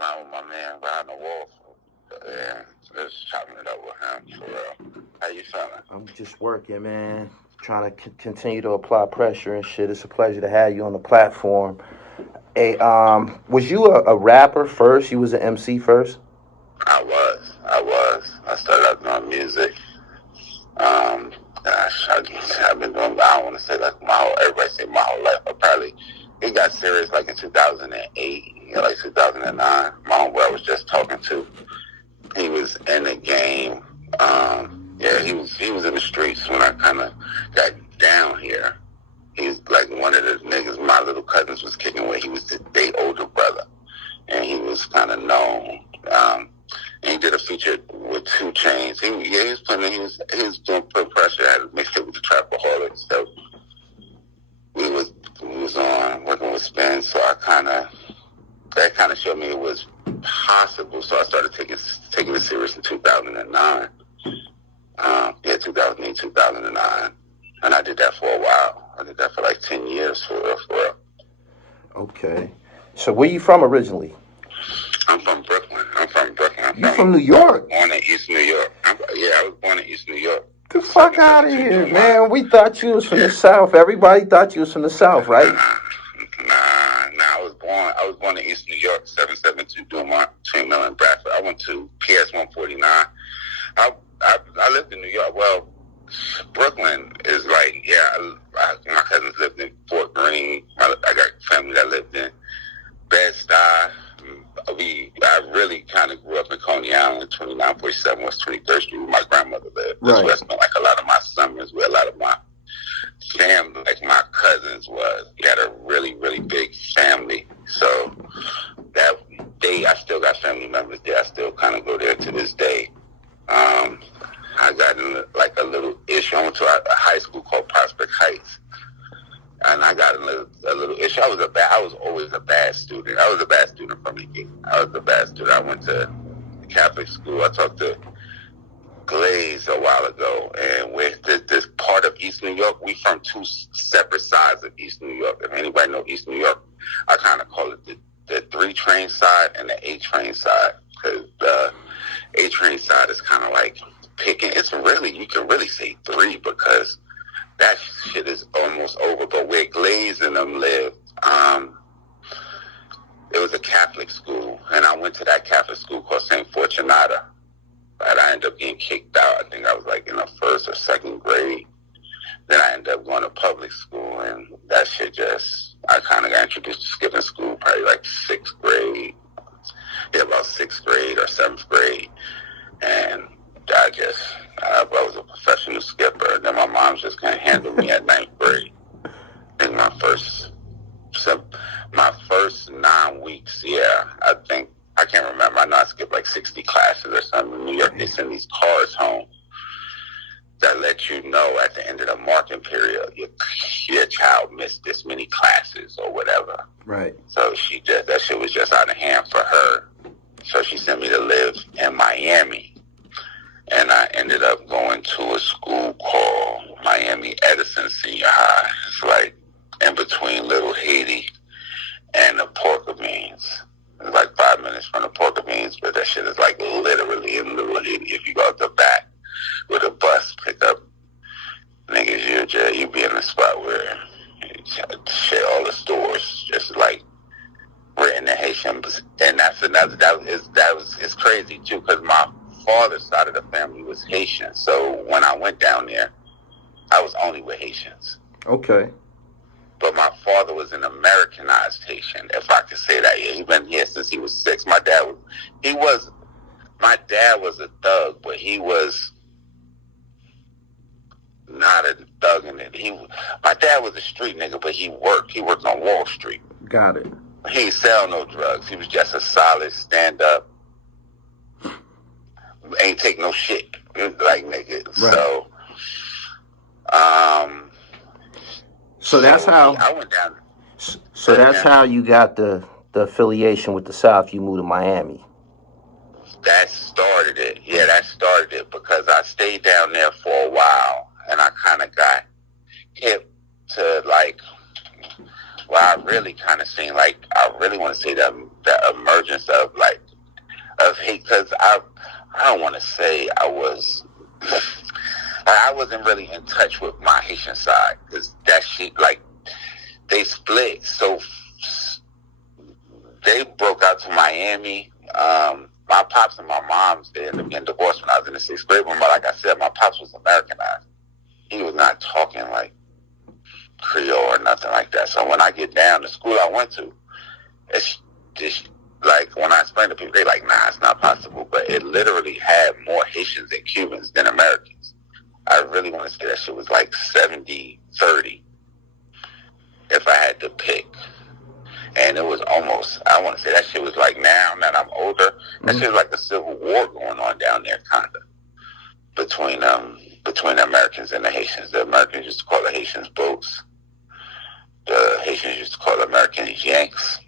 around with my man behind the wall. Yeah, just chopping it up with him, for real. How you feeling? I'm just working, man. Trying to continue to apply pressure and shit. It's a pleasure to have you on the platform. Hey, was you a rapper first? You was an MC first? I was. I started out doing music. Gosh, I've been doing, I don't want to say like everybody say my whole life, but probably it got serious like in 2008, like 2009. My homeboy I was just talking to, he was in the game. Yeah, he was in the streets when I kind of got down here. He's like one of the niggas my little cousins was kicking with. He was their older brother, and he was kind of known. And he did a feature with 2 Chainz. He was putting, he was doing put pressure. I had a mixtape with the Trapaholics, so we was on working with Spin. So that kind of showed me it was possible. So I started taking it serious in 2009. 2008, 2009, and I did that for a while. I did that for like 10 years for real. Okay. So where you from originally? I'm from Brooklyn. You from New York? I was born in East New York. I was born in East New York. Get the fuck out of here, man. We thought you was from the South. Everybody thought you was from the South, right? Nah. I was born in East New York, 772 Dumont, between Mill and Bradford. I went to PS 149. I lived in New York. Well, Brooklyn is like, my cousins lived in Fort Greene. I got family that lived in Bed-Stuy. I really kind of grew up in Coney Island, 2947 West 23rd Street, where my grandmother lived. That's where I spent like a lot of my summers, where a lot of my family, like my cousins was. We had a really, really big family. So I still got family members there. I still kind of go there to this day. I got in like a little issue. I went to a high school called Prospect Heights, and I got in a little issue. I was always a bad student. I was a bad student from the beginning. I was a bad student. I went to Catholic school. I talked to Glaze a while ago, and with this part of East New York, we from 2 separate sides of East New York. If anybody know East New York, I kind of call it the 3 train side and the 8 train side, because the 8 train side is kind of like picking. It's really, you can really say 3 because that shit is almost over. But where Glaze and them lived, it was a Catholic school, and I went to that Catholic school called St. Fortunata. But I ended up getting kicked out. I think I was like in the 1st or 2nd grade. Then I ended up going to public school, and that shit I kind of got introduced to skipping school probably like 6th grade. Yeah, about 6th grade or 7th grade. And I was a professional skipper. And then my mom just kind of handled me at 9th grade. I think my first 9 weeks, I can't remember. I know I skipped like 60 classes or something. In New York, they send these cards home that let you know at the end of the marking period your child missed this many classes or whatever. Right. So that shit was just out of hand for her. So she sent me to live in Miami. And I ended up going to a school called Miami Edison Senior High. It's like in between Little Haiti and the Pork Beans. It's like 5 minutes from the Pork Beans, but that shit is like literally in Little Haiti. If you go out the back with a bus pickup, niggas, you be in a spot where shit, all the stores just like written in Haitian. And it's crazy too, because my father's side of the family was Haitian. So when I went down there, I was only with Haitians. Okay. But my father was an Americanized Haitian, if I could say that. Yeah, he's been here since he was 6. My dad was a thug, but he was not a thug in it. My dad was a street nigga, but he worked on Wall Street. Got it. He ain't sell no drugs. He was just a solid stand-up, ain't take no shit, like nigga. Right. So that's how I went down. So that's how you got the affiliation with the South. You moved to Miami. That started it. Yeah, that started it because I stayed down there for a while, and I kind of got hip to like. Well, I really kind of seen like I really want to say the emergence of like of hate, because I don't want to say I wasn't really in touch with my Haitian side, because that shit, like, they split. So they broke out to Miami. My pops and my mom's, they ended up getting divorced when I was in the 6th grade. But like I said, my pops was Americanized. He was not talking like Creole or nothing like that. So when I get down, the school I went to, it's just like, when I explain to people, they like, nah, it's not possible. But it literally had more Haitians and Cubans than Americans. I really want to say that shit was like 70-30 if I had to pick. And it was almost, I want to say that shit was like, now that I'm older, that shit was like a civil war going on down there, kind of, between the Americans and the Haitians. The Americans used to call the Haitians boats. The Haitians used to call the Americans Yanks.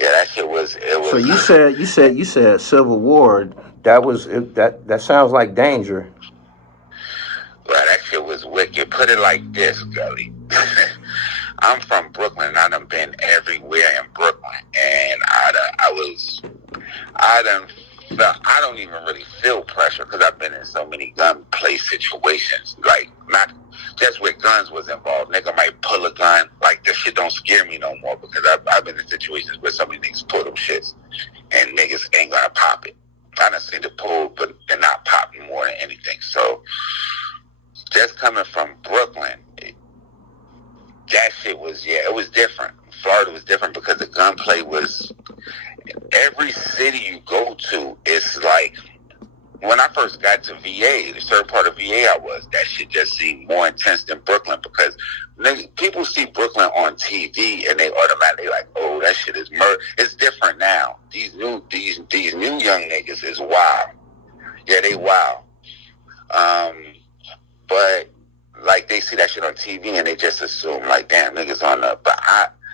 Yeah, that shit was, it was. So you said civil war. That sounds like danger. Well, that shit was wicked. Put it like this, Gully. I'm from Brooklyn, and I done been everywhere in Brooklyn, and I don't even really feel pressure, because I've been in so many gunplay situations, like, not just where guns was involved. Nigga might pull a gun, like, this shit don't scare me no more, because I've been in situations where so many niggas pull them shits, and niggas ain't gonna pop it. I done seen it pulled, but they're not popping more than anything. So, just coming from Brooklyn, that shit was, it was different. Florida was different, because the gunplay was, every city you go to, it's like, when I first got to VA, the certain part of VA I was, that shit just seemed more intense than Brooklyn, because people see Brooklyn on TV and they automatically like, oh, that shit is murder. It's different now. These new young niggas is wild. Yeah, they wild. But like, they see that shit on TV and they just assume like, damn, niggas on the. But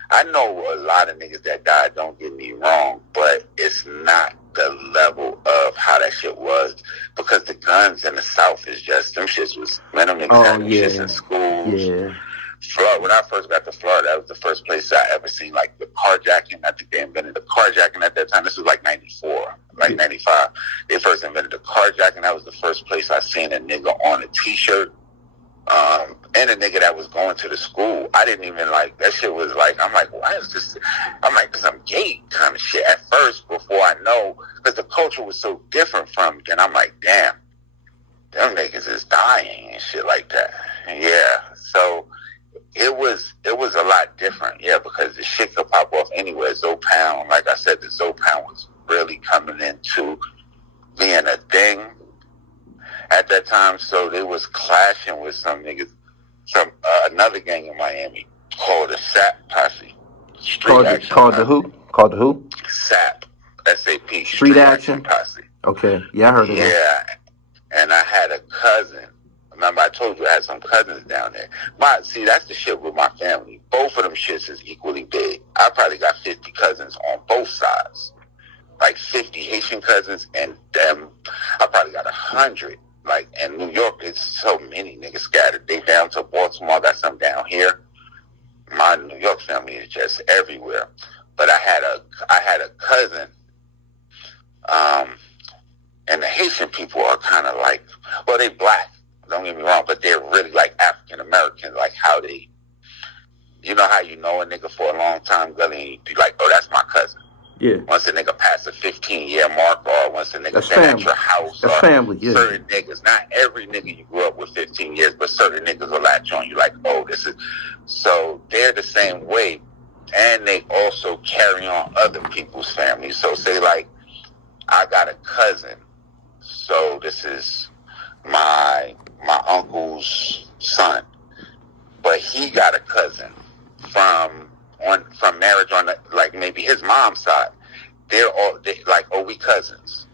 I know a lot of niggas that died. Don't get me wrong, but it's not the level of how that shit was, because the guns in the South is just, them shits was, man, them niggas had them shits in schools. Yeah. Florida, when I first got to Florida, that was the first place I ever seen like the carjacking. I think they invented the carjacking at that time. This was like 94, like 95. They first invented the carjacking. That was the first place I seen a nigga on a t-shirt. And a nigga that was going to the school. I didn't even like, that shit was like, I'm like, why is this? I'm like, some gay kind of shit at first, before I know, because the culture was so different from it. And I'm like, damn, them niggas is dying and shit like that. And yeah, so it was a lot different, yeah, because the shit could pop off anywhere. Zoe Pound, like I said, the Zoe Pound was really coming into being a thing at that time. So they was clashing with some niggas, another gang in Miami called the SAP Posse. Called the who? SAP, S-A-P. Street Action Posse. Okay, yeah, I heard of that. Yeah, and I had a cousin. Remember, I told you I had some cousins down there. See, that's the shit with my family. Both of them shits is equally big. I probably got 50 cousins on both sides. Like 50 Haitian cousins, and them, I probably got 100. Like, in New York, it's so many niggas scattered. They down to Baltimore, got some down here. My New York family is just everywhere. But I had a cousin, and the Haitian people are kind of like, well, they black, don't get me wrong, but they're really like African American, like how they, you know how you know a nigga for a long time, Gully, and you be like, oh, that's my cousin. Yeah. Once a nigga pass a 15-year mark, or once a nigga been at your house, that's or family, yeah. Certain niggas, not every nigga you grew up with 15 years, but certain niggas will latch on you like, oh, this is, so they're the same way, and they also carry on other people's families. So say like, I got a cousin, so this is my uncle's son, but he got a cousin from marriage on the, like maybe his mom's side. They're like, oh, we cousins.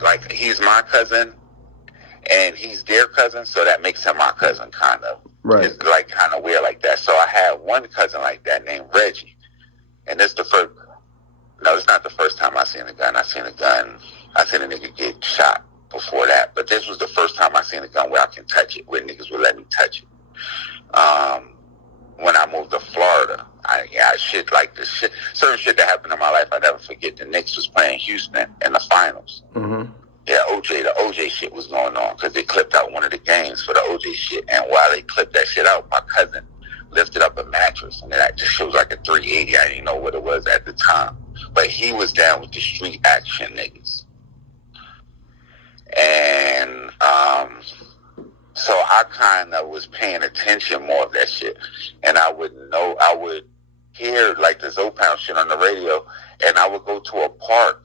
Like, he's my cousin and he's their cousin, so that makes him my cousin, kind of. Right. It's like kind of weird like that. So I had one cousin like that named Reggie, and it's the first. No, it's not the first time I seen a gun. I seen a nigga get shot before that, but this was the first time I seen a gun where I can touch it, where niggas would let me touch it. when I moved to Florida. Shit like this shit, certain shit that happened in my life I never forget. The Knicks was playing Houston in the finals. Mm-hmm. Yeah, the OJ shit was going on because they clipped out one of the games for the OJ shit. And while they clipped that shit out, my cousin lifted up a mattress, and that just shows like a 380. I didn't know what it was at the time, but he was down with the street action niggas, and so I kind of was paying attention more of that shit, and I would hear like the Zoe Pound shit on the radio, and I would go to a park.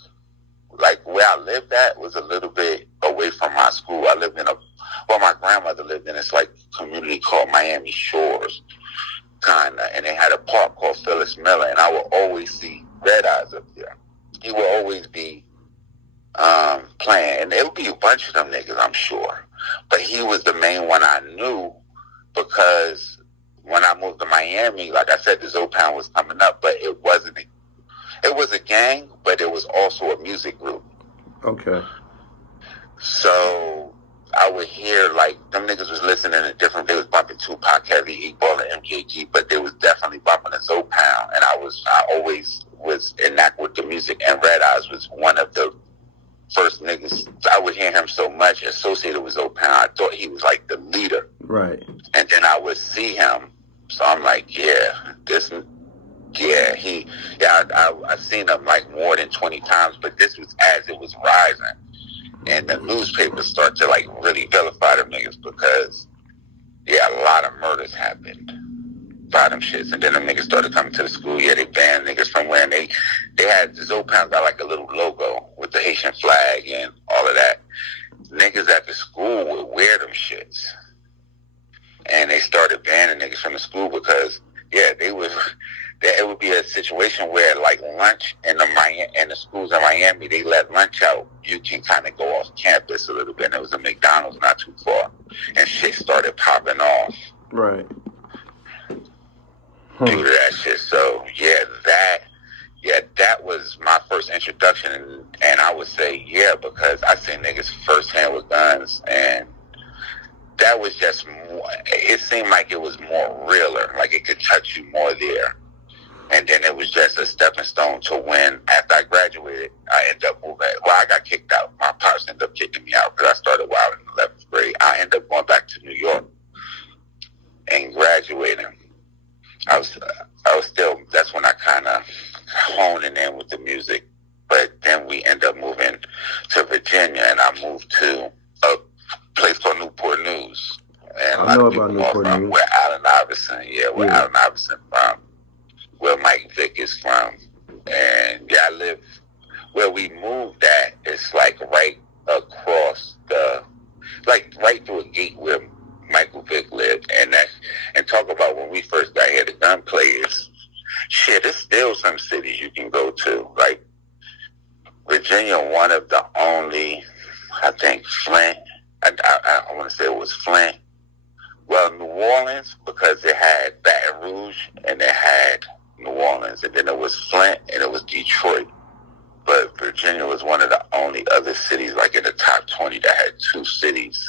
Like where I lived at was a little bit away from my school. I lived in my grandmother lived in this like community called Miami Shores, kinda, and they had a park called Phyllis Miller, and I would always see Red Eyes up there. He would always be playing, and there would be a bunch of them niggas, I'm sure, but he was the main one I knew because when I moved to Miami, like I said, the Zoe Pound was coming up, but it wasn't. It was a gang, but it was also a music group. Okay. So I would hear like them niggas was listening to different. They was bumping Tupac, Heavy, Ball, and MJG, but they was definitely bumping the Zoe Pound, and I always was enact with the music. And Red Eyes was one of the first niggas. I would hear him so much associated with Zoe Pound. I thought he was like the leader. Right. And then I would see him, so I'm like, I've seen him like more than 20 times, but this was as it was rising. And the newspapers start to like really vilify them niggas because, a lot of murders happened by them shits. And then them niggas started coming to the school. They banned niggas from wearing, they had, the Zoe Pound got like a little logo with the Haitian flag and all of that. Niggas at the school would wear them shits. And they started banning niggas from the school because, it would be a situation where like lunch in the schools in Miami, they let lunch out. You can kind of go off campus a little bit. And there was a McDonald's not too far, and shit started popping off. Right. Due to that shit. So that was my first introduction, and I would say because I seen niggas firsthand with guns, and that was just more. It seemed like it was more realer, like it could touch you more there. And then it was just a stepping stone to when, after I graduated, I ended up moving. Well, I got kicked out. My pops ended up kicking me out because I started wild in the 11th grade. I ended up going back to New York and graduating. I was still, that's when I kind of honing in with the music. But then we ended up moving to Virginia, and I moved to a place called Newport News. And I know about Newport News. Where Allen Iverson, Allen Iverson from. Where Mike Vick is from. And I live where we moved at. It's like right across right through a gate where Michael Vick lived. And talk about when we first got here, the gun players. Shit, there's still some cities you can go to. Like Virginia, one of the only, I think Flint. I want to say it was Flint. Well, New Orleans, because it had Baton Rouge and it had New Orleans, and then it was Flint and it was Detroit. But Virginia was one of the only other cities like in the top 20 that had two cities